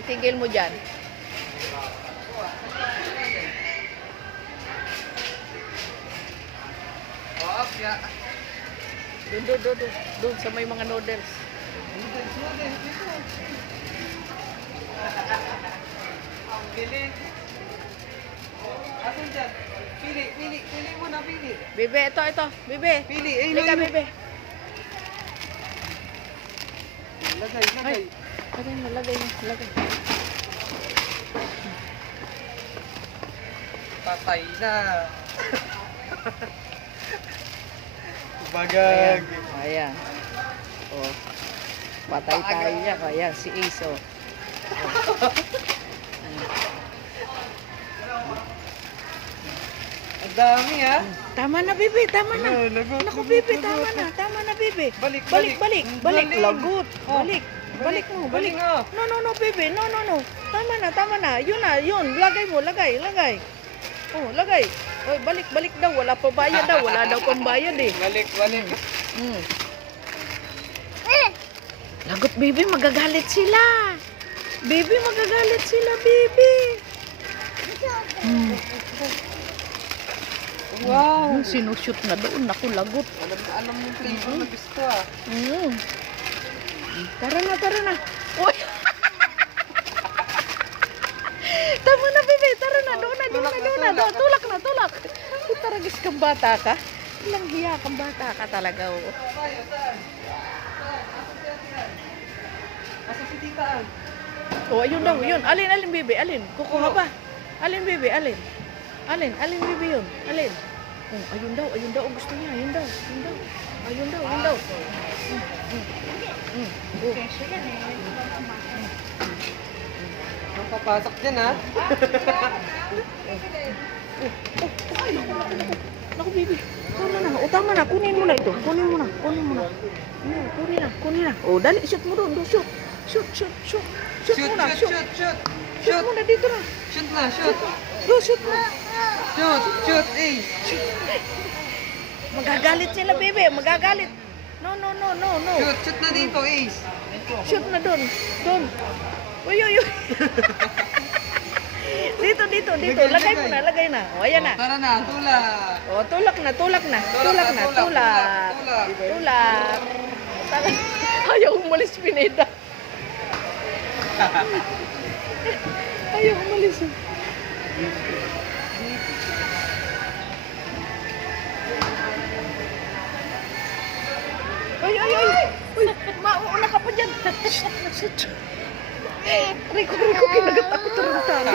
Itigil mo dyan. Doon sa may mga noodles. Pili. Asan dyan? Pili mo na, pili. Bebe, ito. Bebe. Pili, Halika, bebe. Lagay. Lagay. Patay na. Bagag. Ayan. Oh. Patay tayo niya. Ayan, si Ace, oh. Ang dami, ha? Tama na, bebe. Tama na. Lagot. Naku, bebe. Tama na, bebe. Balik. Balik. Galing. Lagot. Oh. Balik mo. Galing, ah. No, bebe. No. Tama na. Yun. Lagay mo. Oh, lagay. Oy, balik daw. Wala pa bayad daw. Wala daw pang bayad eh. Balik. Lagot, baby. Magagalit sila. Baby. Wow. Sinushoot na doon. Naku, lagot. Alam mo flavor na gusto, ah. Tara na. Uy. Tama na, baby. Tara na. Doon na. Tulak. Taragis kang bata ka. Ilang hiya kang bata ka talaga, oh. Asa si tita, Oh, ayun daw, yun. Alin, baby, alin? Kukuha pa. Alin, baby, alin? Alin, baby, yun. Alin? Oh, ayun daw, oh, gusto niya. Ayun daw. Oh. Papasok dyan, ha? Naku, baby. Tama na. Kunin mo na ito. Kunin mo na. Kunin na. Oh, dali. Shoot mo doon. Shoot muna. Shoot muna dito na. Shoot na, shoot. Go, shoot mo. Shoot, eh. Magagalit sila, baby. Magagalit. No. Shoot na dito, Ace. Shoot na doon. Uy. Dito. Lagay na. O, ayan na. Tara na, tulak. O, tulak na. Tulak. Ayaw umalis, Pineda. Ayaw umalis. Uy. Mauna ka pa dyan. Riko, kinagat ako tarantado.